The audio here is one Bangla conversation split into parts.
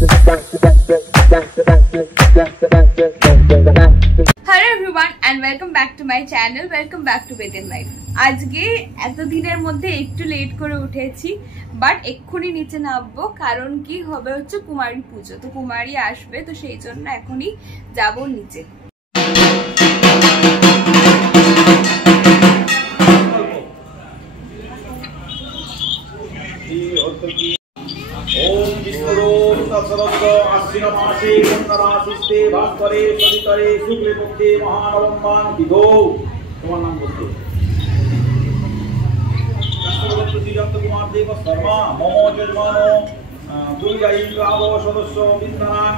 Hello everyone and welcome back to my channel. Welcome back to Better Life. আজকে এত দিনের মধ্যে একটু লেট করে উঠেছি, বাট এক্ষুনি নিচে নামবো কারণ কি হবে হচ্ছে কুমারী পুজো। তো কুমারী আসবে, তো সেই জন্য এখনই যাব নিচে। ओम विष्णुदेव तत्सवस्य आश्विन मासे उत्तराशिष्टे भास्करे सवितरे शुक्ले पक्षे महानवम्बान विधो। तुम्हार नाम बोलते श्रीजंत कुमार देव शर्मा मम यजमानो दुर्गाई ग्राम सदस्य विद्यमान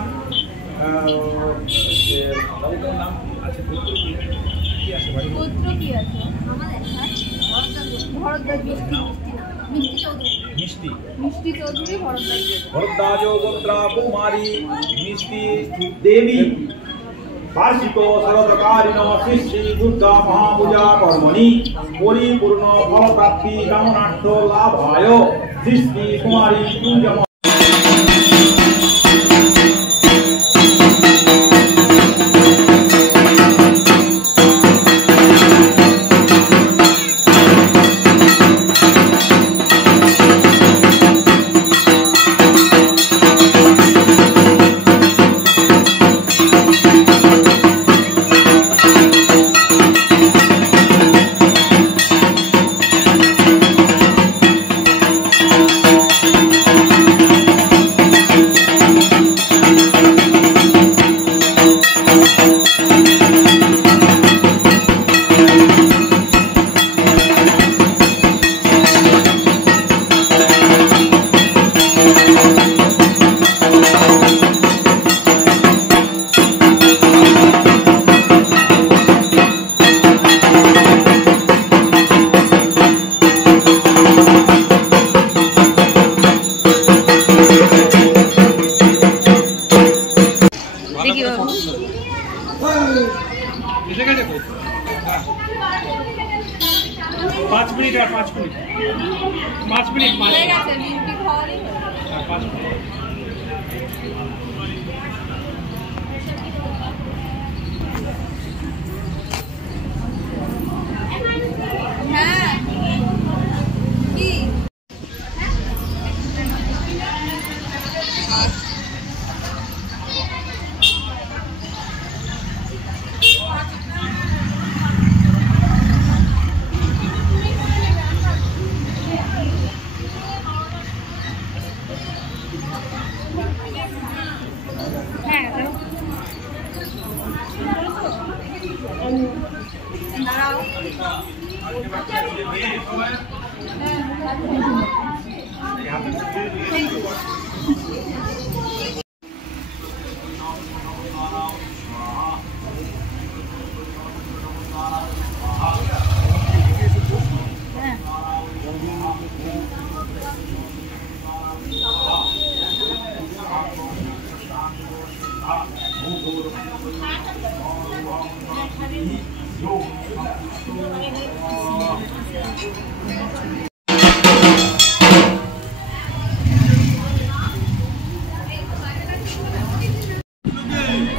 नाम আছে পুত্র কি আছে ভাই? পুত্র কি আছে আমাদের ভরদ্বাজ मिष्टि चौधरी भरद्वाज गोत्रा कुमारी मिष्टि देवी वार्षिको शरदकालीन श्री श्री दुर्गा महापूजा कर्मणि परिपूर्ण फलप्राप्ति कामनार्थ लाभाय श्री श्री कुमारी पूजा।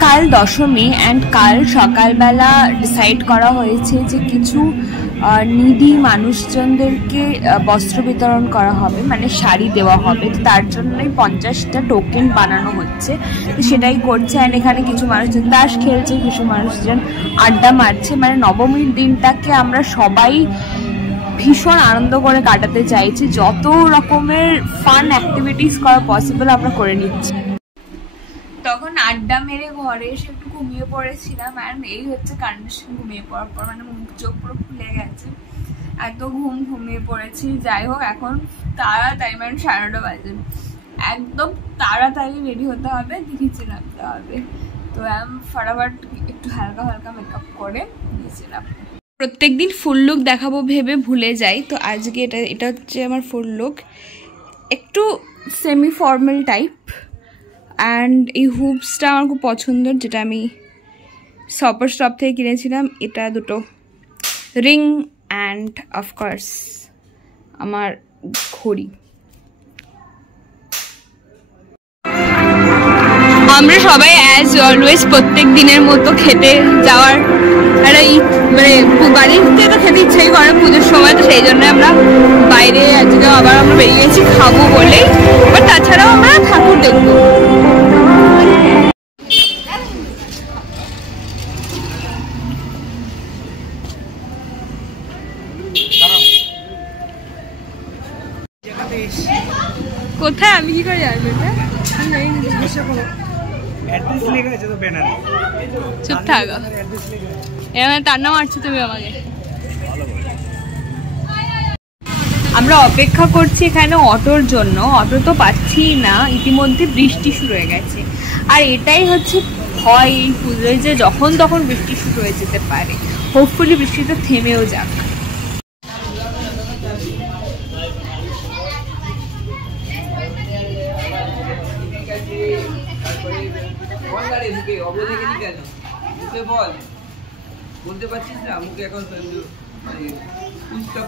কাল দশমী অ্যান্ড কাল সকালবেলা ডিসাইড করা হয়েছে যে কিছু নিডি মানুষজনদেরকে বস্ত্র বিতরণ করা হবে, মানে শাড়ি দেওয়া হবে। তো তার জন্যই 50টা টোকেন বানানো হচ্ছে, তো সেটাই করছে। অ্যান্ড এখানে কিছু মানুষজন তাস খেলছে, কিছু মানুষজন আড্ডা মারছে। মানে নবমীর দিনটাকে আমরা সবাই ভীষণ আনন্দ করে কাটাতে চাইছি, যত রকমের ফান অ্যাক্টিভিটিস করা পসিবল আমরা করে নিচ্ছি। তখন আড্ডা মেরে ঘরে এসে একটু ঘুমিয়ে পড়েছিলাম, অ্যান্ড এই হচ্ছে কন্ডিশন ঘুমিয়ে পড়ার পর, মানে মুখ চোখ পুরো ফুলে গেছে, এত ঘুমিয়ে পড়েছি। যাই হোক, এখন তাড়াতাড়ি মানে 9:30 বাজে, একদম তাড়াতাড়ি রেডি হতে হবে, নিচে নামতে হবে। তো আমি ফটাফট একটু হালকা হালকা মেকআপ করে নিয়েছিলাম। প্রত্যেকদিন ফুল লুক দেখাবো ভেবে ভুলে যাই, তো আজকে এটা হচ্ছে আমার ফুল লুক, একটু সেমি ফর্মাল টাইপ। অ্যান্ড এই হুপসটা আমার খুব পছন্দের, যেটা আমি শপার স্টপ থেকে কিনেছিলাম। এটা দুটো রিং অ্যান্ড অফকোর্স আমার ঘড়ি। আমরা সবাই অ্যাজ অলওয়েজ প্রত্যেক দিনের মতো খেতে যাওয়ার একটা মানে বাড়িতে তো খেতে ইচ্ছাই করে পুজোর সময়, তো সেই জন্য আমরা বাইরে আজকে আবার আমরা বেরিয়ে গেছি খাবো বলেই। বাট তাছাড়াও আমরা ঠাকুর দেখবো। কোথায় আমি কি করে জানবো? চুপ থাকো, এবার তার নাম আসছে তুমি আমাকে। আমরা অপেক্ষা করছি এখানে অটোর জন্য, অটো তো পাচ্ছি না, ইতিমধ্যে বৃষ্টি শুরু হয়ে গেছে। আর এটাই হচ্ছে ভয় এই পুজোয়, যে যখন তখন বৃষ্টি শুরু হয়ে যেতে পারে। হোপফুলি বৃষ্টিটা থেমেও যাক। বলতে পারছিস না, মুখে এখন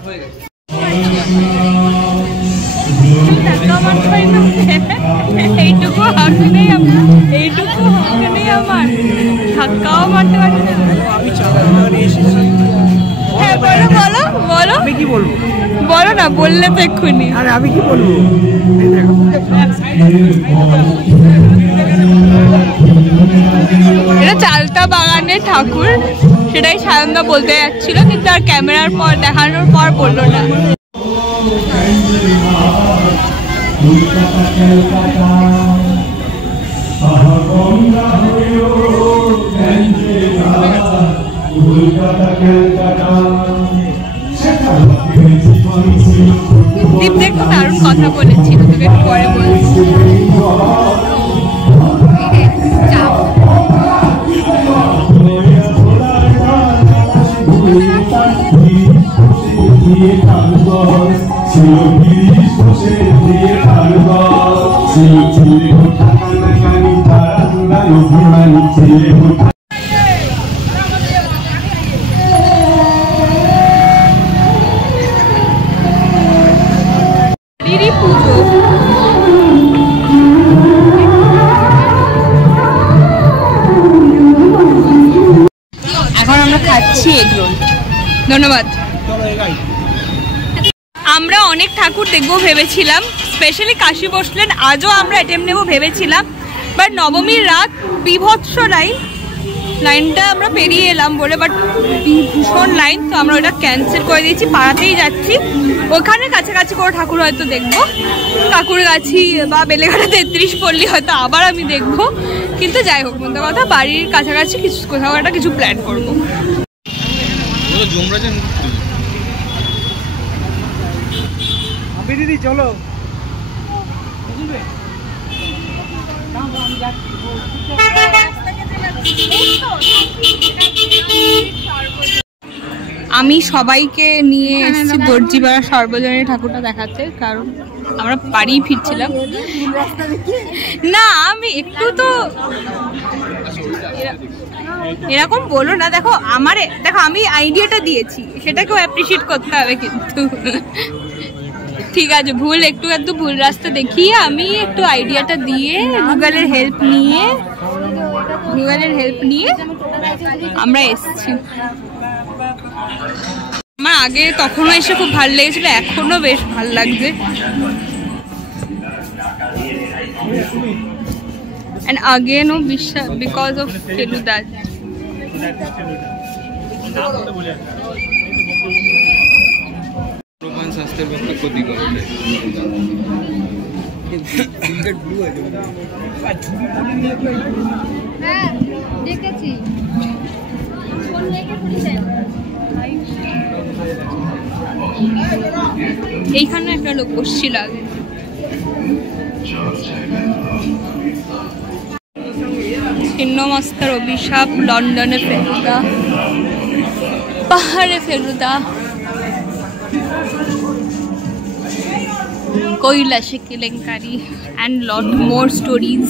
হয়ে গেছে। এইটুকু হাঁক নেই আমার, এইটুকু হাঁক নেই আমার, ধাক্কাও মারতে পারি না। হ্যাঁ বলো বলো বলো, আমি কি বলবো? বলো না, বললে তো এক্ষুনি। আরে আমি কি বলবো? এটা চালতা বাগানের ঠাকুর, সেটাই সায়নদা বলতে যাচ্ছিল, কিন্তু আর ক্যামেরার পর দেখানোর পর বললো না। দীপ দেখো দারুণ কথা বলেছিল, তোকে পরে বলছি। এখন আমরা খাচ্ছি এগ রোল। ধন্যবাদ। আমরা অনেক ঠাকুর দেখবো ভেবেছিলাম, স্পেশালি কাশী বসলেন আজও আমরা অ্যাটেম্প নেবো ভেবেছিলাম, বাট নবমীর রাত বিভৎস লাইনটা আমরা পেরিয়ে এলাম বলে, বাট ভীষণ লাইন, তো আমরা ওটা ক্যান্সেল করে দিয়েছি। পাড়াতেই যাচ্ছি, ওখানে কাছাকাছি করে ঠাকুর হয়তো দেখবো, কাকুরগাছি বা বেলেঘাটা 33 পল্লী হয়তো আবার আমি দেখবো, কিন্তু যাই হোক মধ্যে কথা বাড়ির কাছাকাছি কিছু কোথাও একটা কিছু প্ল্যান করবো। দিদি চলো। আমি সবাইকে নিয়ে এসেছি গর্জিপাড়া সর্বজনীন ঠাকুরটা দেখাতে, কারণ আমরা বাড়ি ফিরছিলাম না। আমি একটু তো এরকম বলো না, দেখো আমার, দেখো আমি আইডিয়াটা দিয়েছি, সেটাকেও অ্যাপ্রিসিয়েট করতে হবে কিন্তু। ঠিক আছে, ভুল একটু একটু ভুল রাস্তা দেখিয়ে আমি একটু আইডিয়াটা দিয়ে গুগলের হেল্প নিয়ে আমরা এসেছি। আমার আগে তখনও এসে খুব ভালো লেগেছিল, এখনো বেশ ভালো লাগছে। And again, because of Feluda. স্বাস্থ্যের পক্ষে ক্ষতিকর। হ্যাঁ দেখেছি। এইখানে একটা লোক বসছিল আগে। ছিন্নমস্তার অভিশাপ, লন্ডনে ফেলুদা, পাহাড়ে ফেলুদা, কৈলাসে কেলেঙ্কারি অ্যান্ড লট মোর স্টোরিজ।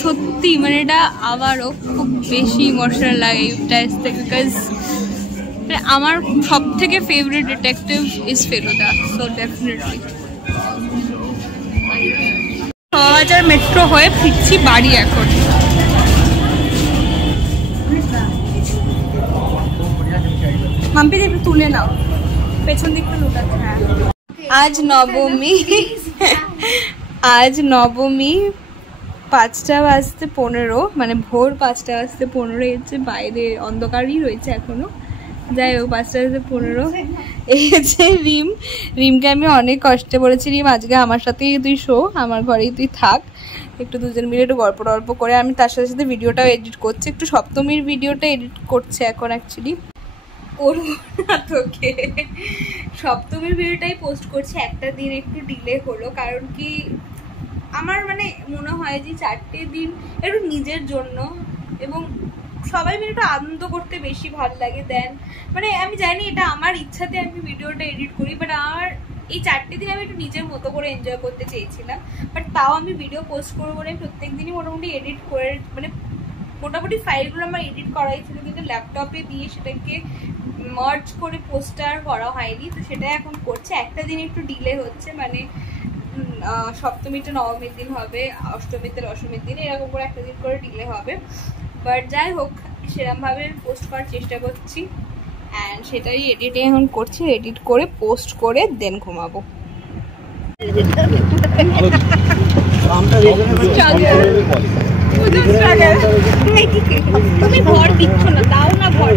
সত্যি মানে এটা আবারও খুব বেশি ইমোশনাল লাগে এটা আসতে, বিকজ আমার সব থেকে favourite detective is Feluda, so definitely. বাজার মেট্রো হয়ে ফিরছি বাড়ি এখন। মাম্পি একটু তুলে নাও, পেছন দিকটা লুকাচ্ছে। হ্যাঁ, আজ নবমী, আজ নবমী 5:15, মানে ভোর 5:15 হচ্ছে, বাইরে অন্ধকারই রয়েছে এখনো। যাই হোক 5:15 এই হচ্ছে রিম। রিমকে আমি অনেক কষ্টে বলেছি, রিম আজকে আমার সাথেই তুই শো, আমার ঘরেই তুই থাক, একটু দুজন মিলে একটু গল্প টল্প করে। আমি তার সাথে সাথে ভিডিওটাও এডিট করছি, একটু সপ্তমীর ভিডিওটা এডিট করছে এখন। অ্যাকচুয়ালি করবো না তোকে, সপ্তমীর ভিডিওটাই পোস্ট করছি, একটা দিন একটু ডিলে হলো, কারণ কি আমার মানে মনে হয় যে 4টে দিন একটু নিজের জন্য এবং সবাই মিলে একটু আনন্দ করতে বেশি ভালো লাগে দেন, মানে আমি জানি এটা আমার ইচ্ছাতে আমি ভিডিওটা এডিট করি, বাট আমার এই 4টে দিন আমি একটু নিজের মতো করে এনজয় করতে চেয়েছিলাম। বাট তাও আমি ভিডিও পোস্ট করবো বলে প্রত্যেক দিনই মোটামুটি এডিট করে, মানে মোটামুটি ফাইলগুলো আমার এডিট করাই ছিল, কিন্তু ল্যাপটপে দিয়ে সেটাকে মার্জ করে পোস্টার করা হয়নি, তো সেটাই এখন করছে। একটা দিন একটু ডিলে হচ্ছে, মানে সপ্তমীতে নবমীর দিন হবে, অষ্টমীতে দশমীর দিন, এরকম করে একটা দিন করে ডিলে হবে। বাট যাই হোক সেরকমভাবে পোস্ট করার চেষ্টা করছি, অ্যান্ড সেটাই এডিটে এখন করছি, এডিট করে পোস্ট করে দেন ঘুমাবো। তুমি ভর দিচ্ছ না, দাও না ভর।